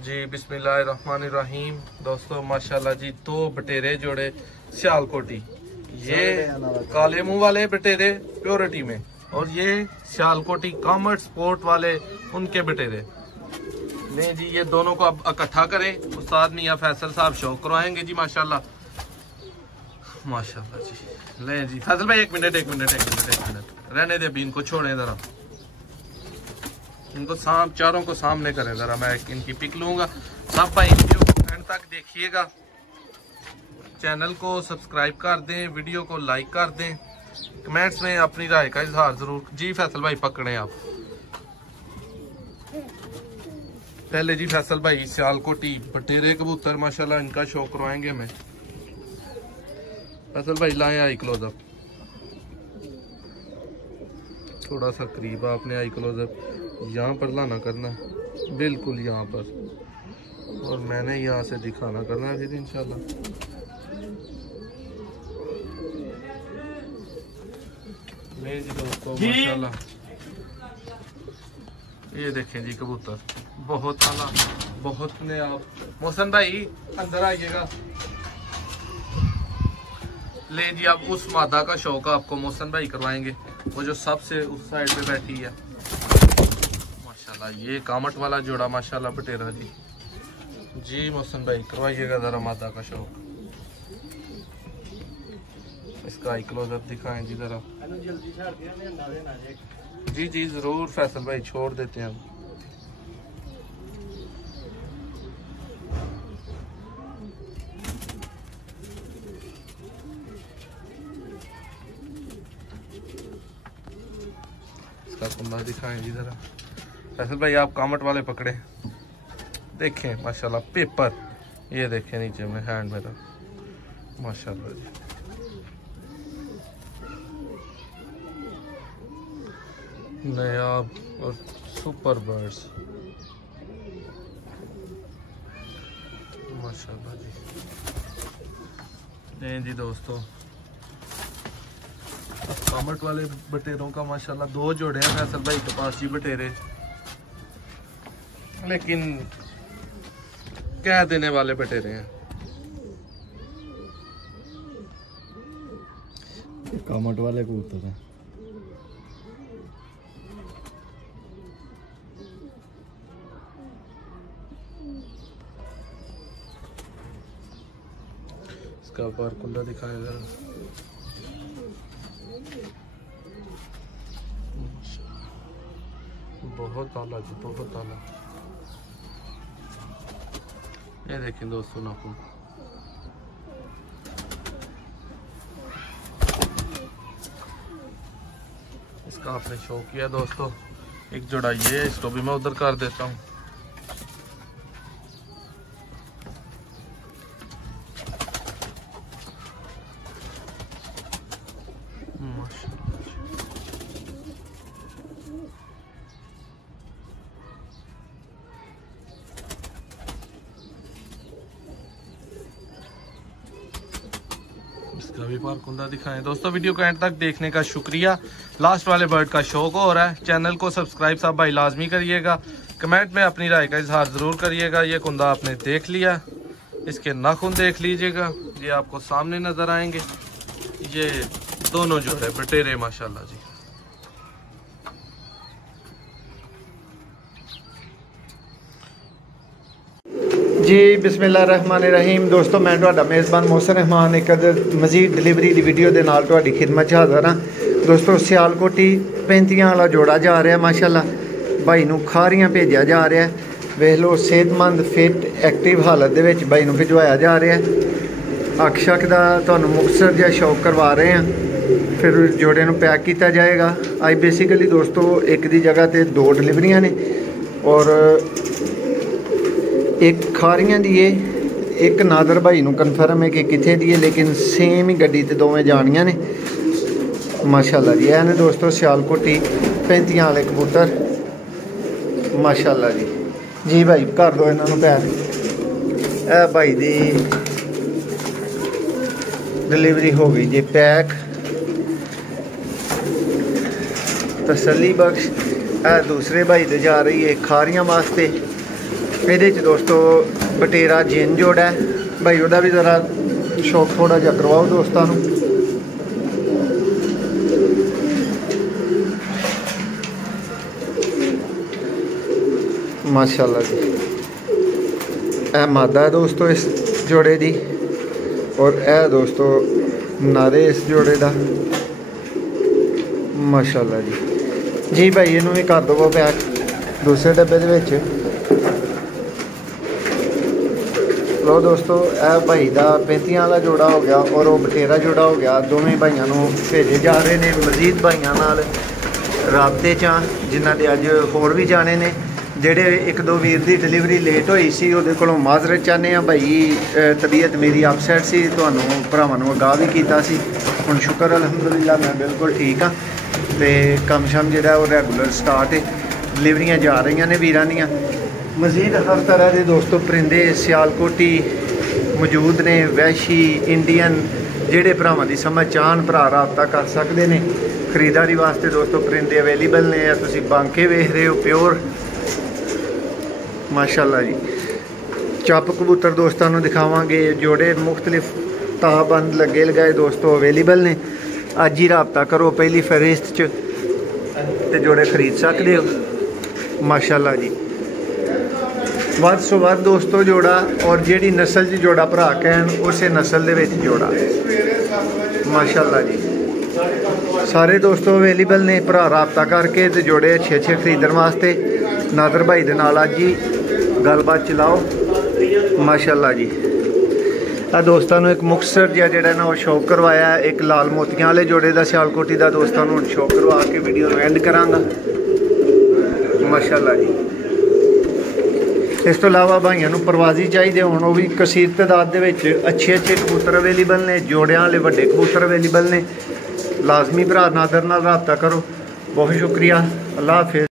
जी बिस्मिल्लाहिर्रहमानिर्रहीम। दोस्तों माशाल्लाह जी, दो बटेरे जोड़े सियालकोटी, ये काले मुंह वाले बटेरे प्योरिटी में, और ये सियालकोटी कॉमर्स स्पोर्ट वाले उनके बटेरे। नहीं जी, ये दोनों को अब इकट्ठा करें, उस्ताद मियां फैसल साहब शो करवाएंगे जी। माशाल्लाह माशाल्लाह जी। ले जी फैसल भाई, एक मिनट रहने दे, अभी इनको छोड़ें जरा, इनको चारों को सामने करें जरा, मैं इनकी पिक लूंगा। सब भाई वीडियो एंड तक देखिएगा, चैनल को सब्सक्राइब कर दें, वीडियो को लाइक कर दें, कमेंट्स में अपनी राय का इजहार जरूर। जी फैसल भाई पकड़े आप पहले। जी फैसल भाई सियालकोटी बटेरे कबूतर माशाल्लाह, इनका शो करवाएंगे हमें। फैसल भाई लाए आई क्लोजअप, थोड़ा सा करीब आपने आई क्लोजअप, यहाँ पर लाना करना, बिल्कुल यहाँ पर, और मैंने यहाँ से दिखाना करना फिर इंशाल्लाह। मेरे जी दोस्तों माशाल्लाह, ये देखें जी कबूतर बहुत आला, बहुत ने आप। मोहसन भाई अंदर आइएगा। ले जी, अब उस मादा का शौक आपको मोहसन भाई करवाएंगे, वो जो सबसे उस साइड पे बैठी है माशाल्लाह। ये कामट वाला जोड़ा माशाल्लाह बटेरा जी। जी मोहसन भाई करवाइएगा जरा मादा का शौक। इसका आई क्लोजअप दिखाएं जी जरा। जी जी जरूर फैसल भाई, छोड़ देते हैं हम। इसका कुंदा दिखाएं जी जरा। फैसल भाई आप कामट वाले पकड़े, देखें माशाल्लाह पेपर, ये देखें नीचे में हैंड मेरा माशाल्लाह जी। नया और सुपर बर्ड्स माशाल्लाह जी। नहीं जी दोस्तों, कामट वाले बटेरों का माशाल्लाह दो जोड़े हैं फैसल भाई के पास जी बटेरे, लेकिन क्या देने वाले बटेरे हैं। कामट वाले कबूतर हैं। इसका बार कुंडा दिखाया जरा। बहुत आला जी, बहुत आला। ये देखें दोस्तों नाखून, इसका आपने शो किया दोस्तों। एक जोड़ा ये, इसको भी मैं उधर कर देता हूँ। इसका भी पार कुंदा दिखाएं दोस्तों। वीडियो को एंड तक देखने का शुक्रिया। लास्ट वाले बर्ड का शौक हो रहा है, चैनल को सब्सक्राइब साहब भाई लाजमी करिएगा, कमेंट में अपनी राय का इजहार ज़रूर करिएगा। ये कुंदा आपने देख लिया, इसके नाखून देख लीजिएगा, ये आपको सामने नज़र आएंगे। ये दोनों जो है बटेरे माशाल्लाह जी। जी बिस्मिल्लाहिर्रहमानिर्रहीम। दोस्तों मैं ਤੁਹਾਡਾ मेज़बान मोहसन रहमान एक मजीद डिलीवरी की वीडियो के नाल ਤੁਹਾਡੀ खिदमत च हाज़र हाँ। दोस्तों सियालकोटी 35 वाला जोड़ा जा रहा है माशाल्लाह, भाई नूं खारियां भेजा जा रहा है। वेख लो सेहतमंद फिट एक्टिव हालत दे विच भाई नूं भिजवाया जा रहा है। अक शक दा तुहानूं मुक्तसर जिहा शौक करवा रहे हैं, फिर जोड़े नूं पैक किया जाएगा। अज बेसिकली दोस्तों एक दी जगह ते 2 डिलीवरियां ने, और एक खारियां दी है, एक नादर भाई नूं कन्फर्म है कि किथे दी है, लेकिन सेम ही गड्डी ते दोवें जानियां ने माशाल्लाह जी। है ने दोस्तों सियालकोटी 35 वाले कबूतर माशाल्लाह जी। जी भाई कर दो इन्हों पैक। ए भाई दी डिलीवरी हो गई जी पैक, तसल्ली बख्श। ए दूसरे भाई दे जा रही है खारियां वास्ते, ਇਹਦੇ 'ਚ ਦੋਸਤੋ ਬਟੇਰਾ ਜਿੰਨ ਜੋੜਾ ਹੈ ਭਾਈ, ਉਹਦਾ ਵੀ ਜ਼ਰਾ ਸ਼ੌਕ ਥੋੜਾ ਜਿਹਾ ਕਰਵਾਓ ਦੋਸਤਾਂ ਨੂੰ। ਮਾਸ਼ਾਅੱਲਾ ਜੀ, ਇਹ ਮਾਦਾ ਹੈ ਦੋਸਤੋ ਇਸ ਜੋੜੇ ਦੀ, ਔਰ ਇਹ ਦੋਸਤੋ ਨਾਰੇ ਇਸ ਜੋੜੇ ਦਾ। ਮਾਸ਼ਾਅੱਲਾ ਜੀ ਭਾਈ ਇਹਨੂੰ ਵੀ ਕਰ ਦਵੋ ਪੈਕ ਦੂਸਰੇ ਡੱਬੇ ਦੇ ਵਿੱਚ। ਲੋ ਦੋਸਤੋ, ਇਹ ਭਾਈ ਦਾ 35 ਵਾਲਾ ਜੋੜਾ ਹੋ ਗਿਆ ਔਰ ਉਹ ਬਟੇਰਾ ਜੋੜਾ ਹੋ ਗਿਆ। ਦੋਵੇਂ ਭਾਈਆਂ ਨੂੰ ਭੇਜੇ ਜਾ ਰਹੇ ਨੇ। ਮਜ਼ੀਦ ਭਾਈਆਂ ਨਾਲ ਰਾਬਤੇ 'ਚ ਆ ਜਿਨ੍ਹਾਂ ਦੇ ਅੱਜ ਹੋਰ ਵੀ ਜਾਣੇ ਨੇ। ਜਿਹੜੇ ਇੱਕ ਦੋ ਵੀਰ ਦੀ ਡਿਲੀਵਰੀ ਲੇਟ ਹੋਈ ਸੀ ਉਹਦੇ ਕੋਲੋਂ ਮਾਜ਼ਰਤ ਚਾਹੁੰਦੇ ਆ ਭਾਈ, ਤਬੀਅਤ ਮੇਰੀ ਅਪਸੈਟ ਸੀ, ਤੁਹਾਨੂੰ ਭਰਾਵਾਂ ਨੂੰ ਅਗਾਹ ਵੀ ਕੀਤਾ ਸੀ। ਹੁਣ ਸ਼ੁਕਰ ਅਲਹਮਦੁਲਿਲਾ ਮੈਂ ਬਿਲਕੁਲ ਠੀਕ ਹਾਂ ਤੇ ਕੰਮ ਸ਼ਮ ਜਿਹੜਾ ਉਹ ਰੈਗੂਲਰ ਸਟਾਰਟ ਹੈ। ਡਿਲੀਵਰੀਆਂ ਜਾ ਰਹੀਆਂ ਨੇ ਵੀਰਾਂ ਦੀਆਂ। ਮਜ਼ੀਦ ਹਰ ਤਰ੍ਹਾਂ ਦੇ ਦੋਸਤੋ ਪਰਿੰਦੇ ਸਿਆਲਕੋਟੀ ਮੌਜੂਦ ਨੇ, ਵੈਸ਼ੀ ਇੰਡੀਅਨ। ਜਿਹੜੇ ਭਰਾਵਾਂ ਦੀ ਸਮਝ ਚਾਹਣ ਭਰਾ ਰਾਬਤਾ ਕਰ ਸਕਦੇ ਨੇ। ਖਰੀਦਦਾਰੀ ਵਾਸਤੇ ਦੋਸਤੋ ਪਰਿੰਦੇ ਅਵੇਲੇਬਲ ਨੇ। ਆ ਤੁਸੀਂ ਬਾਂਕੇ ਵੇਖ ਰਹੇ ਹੋ ਪਿਓਰ ਮਾਸ਼ਾਅੱਲਾ ਜੀ। ਚੱਪ ਕਬੂਤਰ ਦੋਸਤਾਂ ਨੂੰ ਦਿਖਾਵਾਂਗੇ। ਜੋੜੇ ਮੁਖਤਲਿਫ ਤਾਬੰਦ ਲੱਗੇ ਲਗਾਏ ਦੋਸਤੋ ਅਵੇਲੇਬਲ ਨੇ। ਅੱਜ ਹੀ ਰਾਬਤਾ ਕਰੋ ਪਹਿਲੀ ਫਹਿਰਿਸਤ 'ਚ ਤੇ ਜੋੜੇ ਖਰੀਦ ਸਕਦੇ ਹੋ ਮਾਸ਼ਾਅੱਲਾ ਜੀ। ਵੱਧ ਤੋਂ ਵੱਧ ਦੋਸਤੋ ਜੋੜਾ, ਔਰ ਜਿਹੜੀ ਨਸਲ 'ਚ ਜੋੜਾ ਭਰਾ ਕਹਿਣ ਉਸੇ ਨਸਲ ਦੇ ਵਿੱਚ ਜੋੜਾ ਮਾਸ਼ਾਅੱਲਾ ਜੀ। ਸਾਰੇ ਦੋਸਤੋ ਅਵੇਲੇਬਲ ਨੇ। ਭਰਾ ਰਾਬਤਾ ਕਰਕੇ ਤੇ ਜੋੜੇ ਅੱਛੇ ਖਰੀਦਣ ਵਾਸਤੇ ਨਾਦਰ ਭਾਈ ਦੇ ਨਾਲ ਅੱਜ ਹੀ ਗੱਲਬਾਤ ਚਲਾਓ ਮਾਸ਼ਾਅੱਲਾ ਜੀ। ਆ ਦੋਸਤਾਂ ਨੂੰ ਇੱਕ ਮੁਕਤਸਰ ਜਿਹਾ ਜਿਹੜਾ ਨਾ ਉਹ ਸ਼ੌਕ ਕਰਵਾਇਆ। ਇੱਕ ਲਾਲ ਮੋਤੀਆਂ ਵਾਲੇ ਜੋੜੇ ਦਾ ਸਿਆਲਕੋਟੀ ਦਾ ਦੋਸਤਾਂ ਨੂੰ ਸ਼ੌਕ ਕਰਵਾ ਕੇ ਵੀਡੀਓ ਨੂੰ ਐਂਡ ਕਰਾਂਗਾ ਮਾਸ਼ਾਅੱਲਾ ਜੀ। ਇਸ ਤੋਂ ਇਲਾਵਾ ਭਾਈਆਂ ਨੂੰ ਪ੍ਰਵਾਜ਼ੀ ਚਾਹੀਦੇ ਹੋਣ ਉਹ ਵੀ ਕਸੀਰ ਤਾਦਾਦ ਦੇ ਵਿੱਚ ਅੱਛੇ ਕਬੂਤਰ ਅਵੇਲੇਬਲ ਨੇ। ਜੋੜਿਆਂ ਵਾਲੇ ਵੱਡੇ ਕਬੂਤਰ ਅਵੇਲੇਬਲ ਨੇ। ਲਾਜ਼ਮੀ ਭਰਾ ਨਾਦਰ ਨਾਲ ਰਾਬਤਾ ਕਰੋ। ਬਹੁਤ ਸ਼ੁਕਰੀਆ। ਅੱਲਾਹ ਹਾਫਿਜ਼।